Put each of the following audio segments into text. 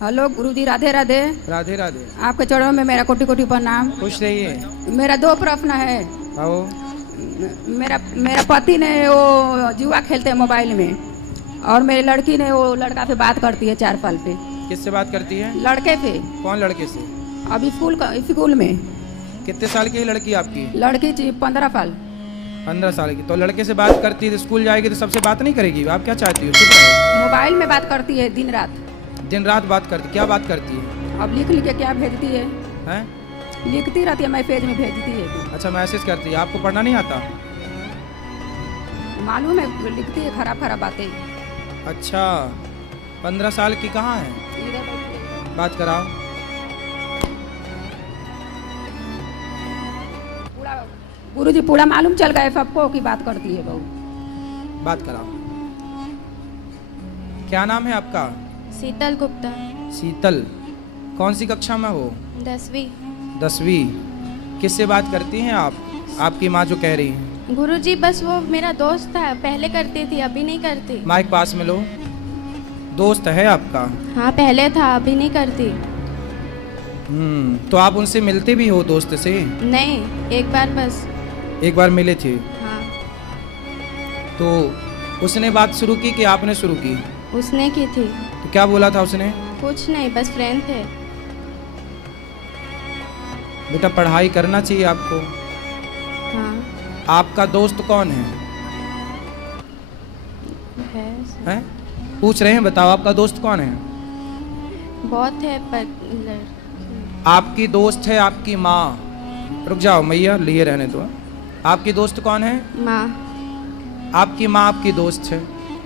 Hello गुरुजी, राधे राधे। राधे राधे। आपके चरणों में मेरा कोटि कोटि प्रणाम। खुश रहिए। मेरा दो प्रश्न है। आओ। मेरा मेरा पति ने वो जुआ खेलते हैं मोबाइल में, और मेरी लड़की ने वो लड़का पे बात करती है 4 साल पे। किससे बात करती है? लड़के पे। कौन लड़के से? अभी स्कूल में। कितने साल की है लड़की आपकी? लड़की 15 साल। 15 साल की। तो लड़के से बात करती है तो स्कूल जाएगी तो सबसे बात नहीं करेगी? आप क्या चाहती हो? चुप रहो। मोबाइल में बात करती है दिन रात। दिन रात बात करती? क्या बात करती है? अब लिख लिख के क्या भेजती है? हैं? लिखती रहती है, मैसेज में भेजती है। अच्छा, मैसेज करती है। आपको पढ़ना नहीं आता? मालूम है, लिखती है खराब खराब बातें। अच्छा, 15 साल की कहाँ है? इधर बैठी है। बात कराओ। गुरुजी पूरा मालूम चल गया सबको कि बात करती है बहू। बात कराओ। क्या नाम है आपका? शीतल गुप्ता। शीतल। कौन सी कक्षा में हो? 10वीं। 10वीं। किससे बात करती हैं आप? आपकी माँ जो कह रही है। गुरुजी बस वो मेरा दोस्त था, पहले करती थी, अभी नहीं करती। माइक पास में लो। दोस्त है आपका? हाँ पहले था, अभी नहीं करती। तो आप उनसे मिलते भी हो दोस्त से? नहीं, एक बार बस। एक बार मिले थे? हाँ। तो उसने बात शुरू की कि आपने शुरू की? उसने की थी। तो क्या बोला था उसने? कुछ नहीं, बस फ्रेंड थे। बेटा पढ़ाई करना चाहिए आपको। हाँ। आपका दोस्त कौन है? हैं? पूछ रहे हैं, बताओ आपका दोस्त कौन है? बहुत है पर आपकी दोस्त है आपकी माँ। रुक जाओ मैया, लिए रहने दो। आपकी दोस्त कौन है? माँ। आपकी माँ आपकी दोस्त है।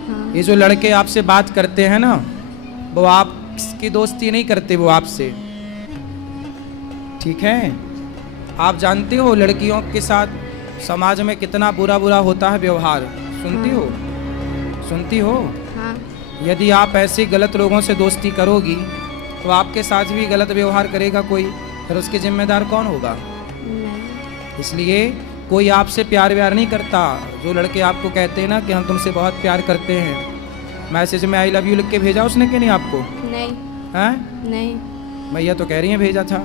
हाँ। ये जो लड़के आपसे बात करते हैं ना, वो आपकी दोस्ती नहीं करते, वो आपसे। ठीक है? आप जानते हो लड़कियों के साथ समाज में कितना बुरा बुरा होता है व्यवहार? सुनती हो? सुनती हो? हाँ। यदि आप ऐसे गलत लोगों से दोस्ती करोगी तो आपके साथ भी गलत व्यवहार करेगा कोई, फिर उसके जिम्मेदार कौन होगा? नहीं। इसलिए कोई आपसे प्यार व्यार नहीं करता। जो लड़के आपको कहते हैं ना कि हम तुमसे बहुत प्यार करते हैं, मैसेज में आई लव यू लिख के भेजा उसने कि नहीं आपको? नहीं। हैं? नहीं। भैया तो कह रही हैं भेजा था।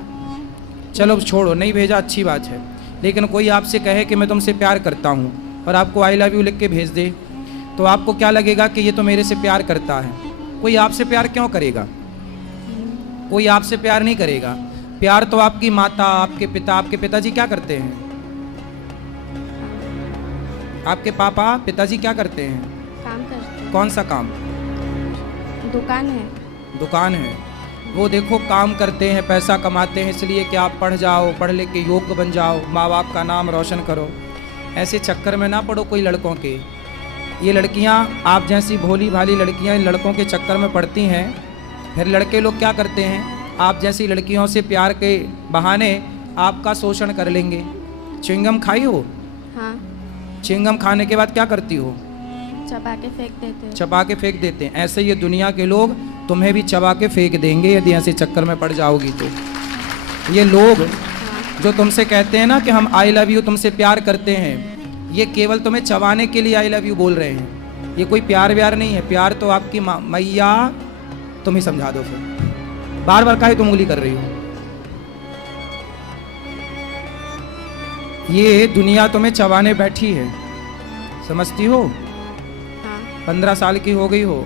चलो छोड़ो, नहीं भेजा अच्छी बात है। लेकिन कोई आपसे कहे कि मैं तुमसे प्यार करता हूँ और आपको आई लव यू लिख के भेज दे, तो आपको क्या लगेगा कि ये तो मेरे से प्यार करता है। कोई आपसे प्यार क्यों करेगा? कोई आपसे प्यार नहीं करेगा। प्यार तो आपकी माता, आपके पिता। आपके पिताजी क्या करते हैं? आपके पापा पिताजी क्या करते हैं? काम करते। कौन सा काम? दुकान है। दुकान है। वो देखो काम करते हैं, पैसा कमाते हैं, इसलिए कि आप पढ़ जाओ, पढ़ लिख के योग्य बन जाओ, माँ बाप का नाम रोशन करो। ऐसे चक्कर में ना पड़ो कोई लड़कों के। ये लड़कियाँ, आप जैसी भोली भाली लड़कियाँ इन लड़कों के चक्कर में पड़ती हैं। फिर लड़के लोग क्या करते हैं, आप जैसी लड़कियों से प्यार के बहाने आपका शोषण कर लेंगे। च्युइंगम खाई हो? हाँ। च्युइंगम खाने के बाद क्या करती हो? चबा के फेंक देते। चबा के फेंक देते हैं। ऐसे ये दुनिया के लोग तुम्हें भी चबा के फेंक देंगे यदि ऐसे चक्कर में पड़ जाओगी तो। ये लोग जो तुमसे कहते हैं ना कि हम आई लव यू तुमसे प्यार करते हैं, ये केवल तुम्हें चबाने के लिए आई लव यू बोल रहे हैं। ये कोई प्यार व्यार नहीं है। प्यार तो आपकी मैया, तुम ही समझा दो। फिर बार बार काहे तुम उंगली कर रही हो? ये दुनिया तुम्हें चबाने बैठी है, समझती हो? हाँ। 15 साल की हो गई हो,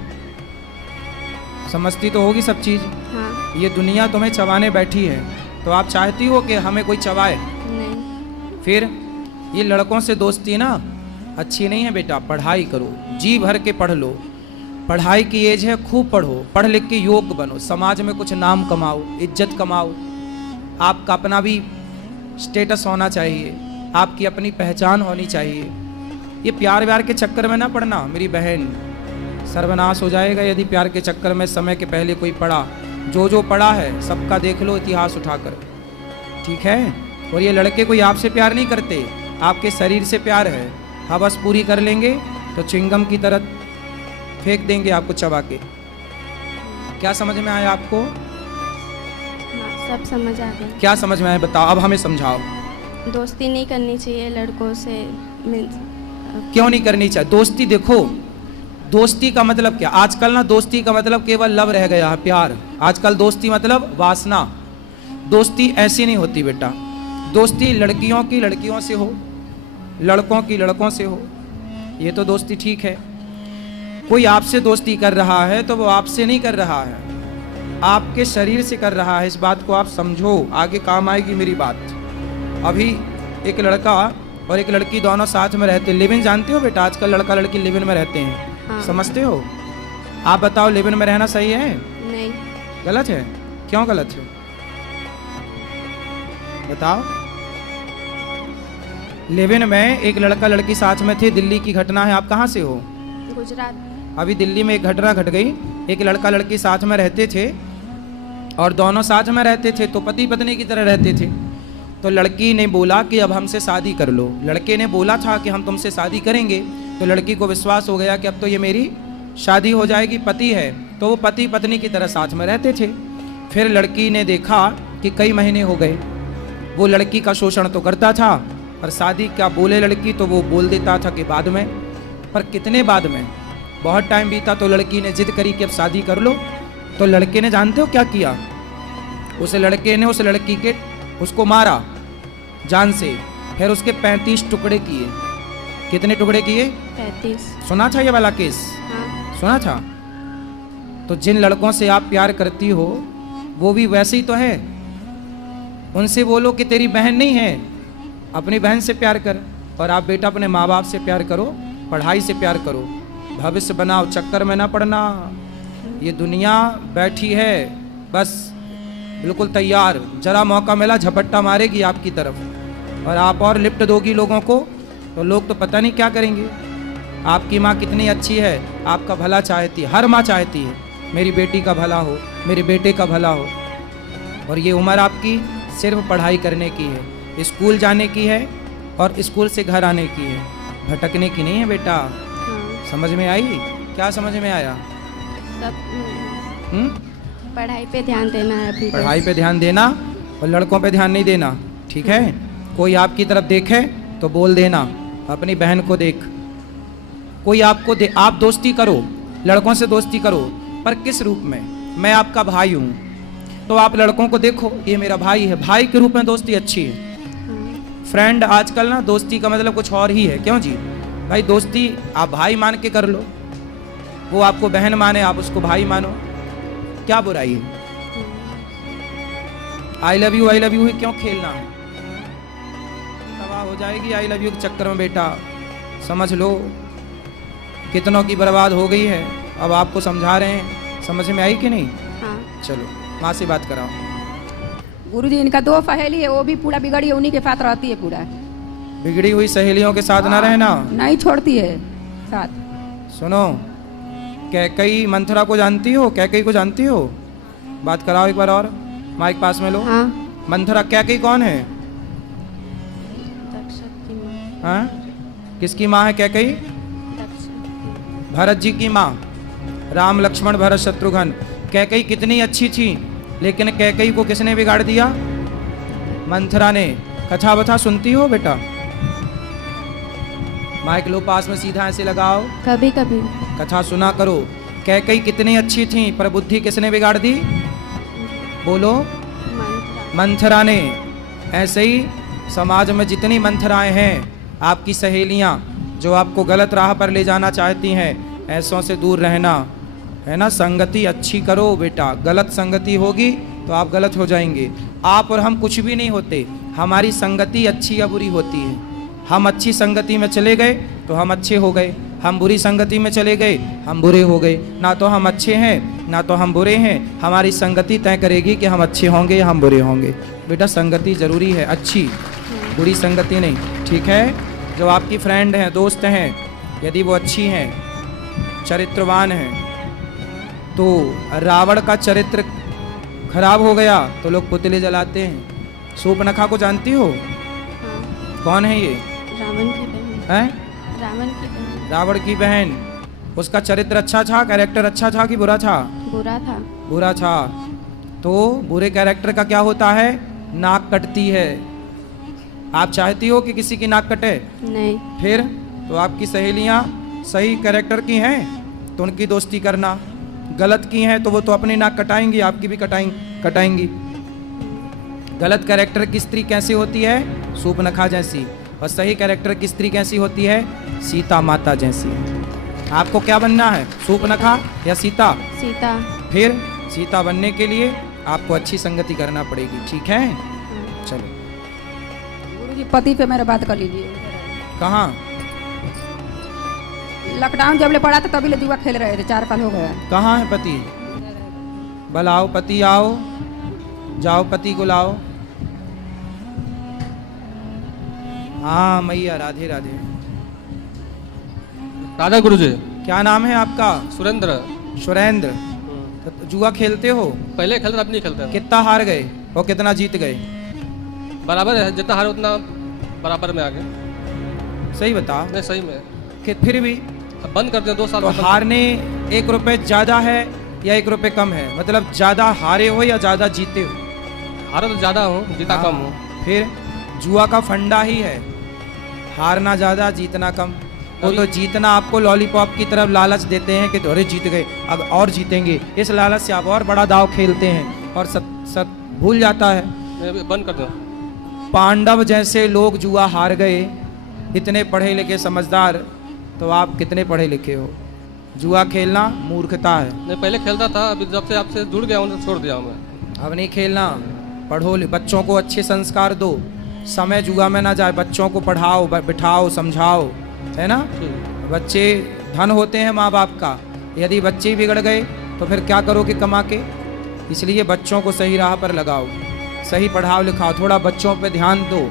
समझती तो होगी सब चीज़। हाँ। ये दुनिया तुम्हें चबाने बैठी है, तो आप चाहती हो कि हमें कोई चबाए? नहीं। फिर ये लड़कों से दोस्ती ना अच्छी नहीं है बेटा। पढ़ाई करो, जी भर के पढ़ लो। पढ़ाई की एज है, खूब पढ़ो, पढ़ लिख के योग्य बनो, समाज में कुछ नाम कमाओ, इज्जत कमाओ। आपका अपना भी स्टेटस होना चाहिए, आपकी अपनी पहचान होनी चाहिए। ये प्यार व्यार के चक्कर में ना पड़ना मेरी बहन, सर्वनाश हो जाएगा यदि प्यार के चक्कर में समय के पहले कोई पड़ा। जो पड़ा है सबका देख लो इतिहास उठाकर, ठीक है? और ये लड़के कोई आपसे प्यार नहीं करते, आपके शरीर से प्यार है। हवस पूरी कर लेंगे तो चिंगम की तरह फेंक देंगे आपको चबा के। क्या समझ में आया आपको? हाँ, सब समझ आ गया। क्या समझ में आया बताओ, अब हमें समझाओ। दोस्ती नहीं करनी चाहिए लड़कों से। क्यों नहीं करनी चाहिए दोस्ती? देखो, दोस्ती का मतलब क्या? आजकल ना दोस्ती का मतलब केवल लव रह गया है, प्यार। आजकल दोस्ती मतलब वासना। दोस्ती ऐसी नहीं होती बेटा। दोस्ती लड़कियों की लड़कियों से हो, लड़कों की लड़कों से हो, ये तो दोस्ती ठीक है। कोई आपसे दोस्ती कर रहा है तो वो आपसे नहीं कर रहा है, आपके शरीर से कर रहा है। इस बात को आप समझो, आगे काम आएगी मेरी बात। अभी एक लड़का और एक लड़की दोनों साथ में रहते, लिव इन जानते हो बेटा? आजकल लड़का लड़की लिव इन में रहते हैं, हाँ। समझते हो? आप बताओ, लिव इन में रहना सही है? नहीं, गलत है? क्यों गलत है बताओ। लिव इन में एक लड़का लड़की साथ में थे, दिल्ली की घटना है। आप कहाँ से हो? गुजरात। अभी दिल्ली में एक घटना घट गई। एक लड़का लड़की साथ में रहते थे और दोनों साथ में रहते थे तो पति पत्नी की तरह रहते थे। तो लड़की ने बोला कि अब हमसे शादी कर लो। लड़के ने बोला था कि हम तुमसे शादी करेंगे। तो लड़की को विश्वास हो गया कि अब तो ये मेरी शादी हो जाएगी, पति है। तो वो पति पत्नी की तरह साथ में रहते थे। फिर लड़की ने देखा कि कई महीने हो गए, वो लड़की का शोषण तो करता था, पर शादी क्या बोले लड़की तो वो बोल देता था कि बाद में। पर कितने बाद में? बहुत टाइम बीता तो लड़की ने जिद करी कि अब शादी कर लो। तो लड़के ने जानते हो क्या किया? उस लड़के ने उस लड़की के उसको मारा जान से, फिर उसके 35 टुकड़े किए। कितने टुकड़े किए? 35। सुना था ये वाला केस? हाँ। सुना था? तो जिन लड़कों से आप प्यार करती हो वो भी वैसे ही तो है। उनसे बोलो कि तेरी बहन नहीं है, अपनी बहन से प्यार कर। और आप बेटा अपने माँ बाप से प्यार करो, पढ़ाई से प्यार करो, भविष्य बनाओ, चक्कर में ना पड़ना। ये दुनिया बैठी है बस बिल्कुल तैयार, जरा मौका मिला झपट्टा मारेगी आपकी तरफ। और आप और लिफ्ट दोगी लोगों को तो लोग तो पता नहीं क्या करेंगे। आपकी माँ कितनी अच्छी है, आपका भला चाहती है। हर माँ चाहती है मेरी बेटी का भला हो, मेरे बेटे का भला हो। और ये उम्र आपकी सिर्फ पढ़ाई करने की है, स्कूल जाने की है और स्कूल से घर आने की है, भटकने की नहीं है बेटा। हाँ। समझ में आई? क्या समझ में आया? सब पढ़ाई पे ध्यान देना है अभी। पढ़ाई पे ध्यान देना और लड़कों पे ध्यान नहीं देना, ठीक है? कोई आपकी तरफ देखे तो बोल देना, अपनी बहन को देख। कोई आपको आप दोस्ती करो, लड़कों से दोस्ती करो, पर किस रूप में? मैं आपका भाई हूँ तो आप लड़कों को देखो ये मेरा भाई है, भाई के रूप में दोस्ती अच्छी है। फ्रेंड आजकल ना दोस्ती का मतलब कुछ और ही है। क्यों जी? भाई दोस्ती आप भाई मान के कर लो, वो आपको बहन माने आप उसको भाई मानो, क्या बुराई है? आई लव यू ही क्यों खेलना है? तबाह हो जाएगी आई लव यू के चक्कर में बेटा। समझ लो कितनों की बर्बाद हो गई है। अब आपको समझा रहे हैं, समझ में आई कि नहीं? हाँ। चलो माँ से बात कराओ। गुरुजी इनका 2 सहेली है, वो भी पूरा बिगड़ी है, उन्हीं के साथ रहती है पूरा। बिगड़ी हुई सहेलियों के साथ ना रहना, नहीं छोड़ती है साथ। सुनो, कैकई मंथरा को जानती हो? कैकई को जानती हो? बात कराओ एक बार और, माइक पास में लो। हाँ। मंथरा कैकई कौन है? दक्ष की माँ। हाँ? किसकी माँ है कैकई? दक्ष। भरत जी की माँ, राम लक्ष्मण भरत शत्रुघ्न। कैकई कितनी अच्छी थी, लेकिन कैकई को किसने बिगाड़ दिया? मंथरा ने। कथा बथा सुनती हो बेटा? माइक लो पास में, सीधा ऐसे लगाओ। कभी कभी। कथा सुना करो। कैकई कितनी अच्छी थी, पर बुद्धि किसने बिगाड़ दी? बोलो। मंत्रा। मंथरा ने। ऐसे ही समाज में जितनी मंथराएं हैं, आपकी सहेलियां जो आपको गलत राह पर ले जाना चाहती हैं, ऐसों से दूर रहना, है ना? संगति अच्छी करो बेटा, गलत संगति होगी तो आप गलत हो जाएंगे। आप और हम कुछ भी नहीं होते, हमारी संगति अच्छी या बुरी होती है। हम अच्छी संगति में चले गए तो हम अच्छे हो गए, हम बुरी संगति में चले गए हम बुरे हो गए। ना तो हम अच्छे हैं ना तो हम बुरे हैं, हमारी संगति तय करेगी कि हम अच्छे होंगे या हम बुरे होंगे। बेटा संगति जरूरी है, अच्छी, बुरी संगति नहीं, ठीक है? जो आपकी फ्रेंड हैं, दोस्त हैं, यदि वो अच्छी हैं, चरित्रवान हैं, तो रावण का चरित्र खराब हो गया तो लोग पुतले जलाते हैं। सूर्पनखा को जानती हो? हाँ। कौन है ये? रावण की बहन। हैं? रावण की बहन। रावण की बहन। उसका चरित्र अच्छा था, कैरेक्टर अच्छा था कि बुरा था? बुरा था। बुरा था। तो बुरे कैरेक्टर का क्या होता है? नाक कटती है। आप चाहती हो कि किसी की नाक कटे? नहीं। फिर तो आपकी सहेलियां सही कैरेक्टर की हैं, तो उनकी दोस्ती करना, गलत की हैं तो वो तो अपनी नाक कटाएंगी, आपकी भी कटाएंगी। गलत कैरेक्टर की स्त्री कैसी होती है? सूपनखा जैसी। और सही कैरेक्टर की स्त्री कैसी होती है? सीता माता जैसी। आपको क्या बनना है, सूपनखा या सीता? सीता। फिर सीता बनने के लिए आपको अच्छी संगति करना पड़ेगी, ठीक है? चलो। गुरुजी पति पे मेरा बात कर लीजिए। कहाँ? लॉकडाउन जब ले पड़ा था तभी ले जुआ खेल रहे थे, 4 साल हो गया। कहाँ है पति? बुलाओ पति, आओ, जाओ पति को लाओ। हाँ मैया, राधे राधे। राधा गुरुजी। क्या नाम है आपका? सुरेंद्र। सुरेंद्र। तो जुआ खेलते हो? पहले खेलते अब नहीं खेलते। कितना हार गए और कितना जीत गए? बराबर है, जितना हारे उतना बराबर में आ गए। सही बता। नहीं सही में। कि फिर भी अब बंद कर दिया 2 साल। तो हारने 1 रुपए ज्यादा है या 1 रुपए कम है? मतलब ज्यादा हारे हो या ज्यादा जीते हो? हारा तो ज्यादा हूँ, जीता कम हूँ। फिर जुआ का फंडा ही है, हारना ज्यादा जीतना कम। वो तो जीतना आपको लॉलीपॉप की तरफ लालच देते हैं कि अरे जीत गए अब और जीतेंगे, इस लालच से आप और बड़ा दाव खेलते हैं और सब भूल जाता है। मैं बंद कर दो। पांडव जैसे लोग जुआ हार गए, इतने पढ़े लिखे समझदार, तो आप कितने पढ़े लिखे हो? जुआ खेलना मूर्खता है। मैं पहले खेलता था, अभी जब से आपसे जुड़ गया हूँ तो छोड़ दिया हूँ मैं। अब नहीं खेलना, पढ़ो, बच्चों को अच्छे संस्कार दो, समय जुआ में ना जाए, बच्चों को पढ़ाओ, बिठाओ, समझाओ, है ना? बच्चे धन होते हैं माँ बाप का, यदि बच्चे बिगड़ गए तो फिर क्या करोगे कमा के? इसलिए बच्चों को सही राह पर लगाओ, सही पढ़ाओ लिखाओ, थोड़ा बच्चों पे ध्यान दो।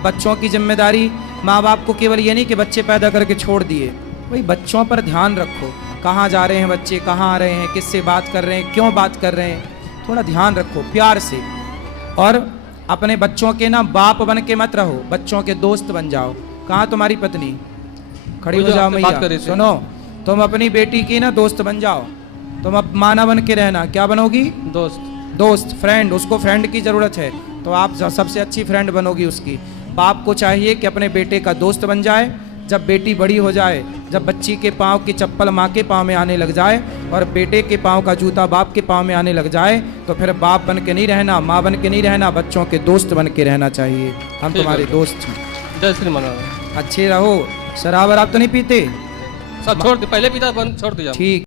बच्चों की जिम्मेदारी माँ बाप को केवल ये नहीं कि बच्चे पैदा करके छोड़ दिए, वही बच्चों पर ध्यान रखो, कहाँ जा रहे हैं बच्चे, कहाँ आ रहे हैं, किससे बात कर रहे हैं, क्यों बात कर रहे हैं, थोड़ा ध्यान रखो प्यार से। और अपने बच्चों के ना बाप बन के मत रहो, बच्चों के दोस्त बन जाओ। कहाँ तुम्हारी पत्नी? खड़ी हो जाओ मैया, सुनो, तुम अपनी बेटी की ना दोस्त बन जाओ, तुम अब माना बन के रहना। क्या बनोगी? दोस्त, फ्रेंड। उसको फ्रेंड की ज़रूरत है तो आप सबसे अच्छी फ्रेंड बनोगी उसकी। बाप को चाहिए कि अपने बेटे का दोस्त बन जाए। जब बेटी बड़ी हो जाए, जब बच्ची के पाँव की चप्पल माँ के पाँव में आने लग जाए और बेटे के पाँव का जूता बाप के पाँव में आने लग जाए, तो फिर बाप बन के नहीं रहना, माँ बन के नहीं रहना, बच्चों के दोस्त बन के रहना चाहिए। हम तुम्हारे दोस्त हैं। जय श्री महाराज। अच्छे रहो। शराब वराब तो नहीं पीते? सब छोड़ दिया, पहले पीता, बंद छोड़ दिया। ठीक।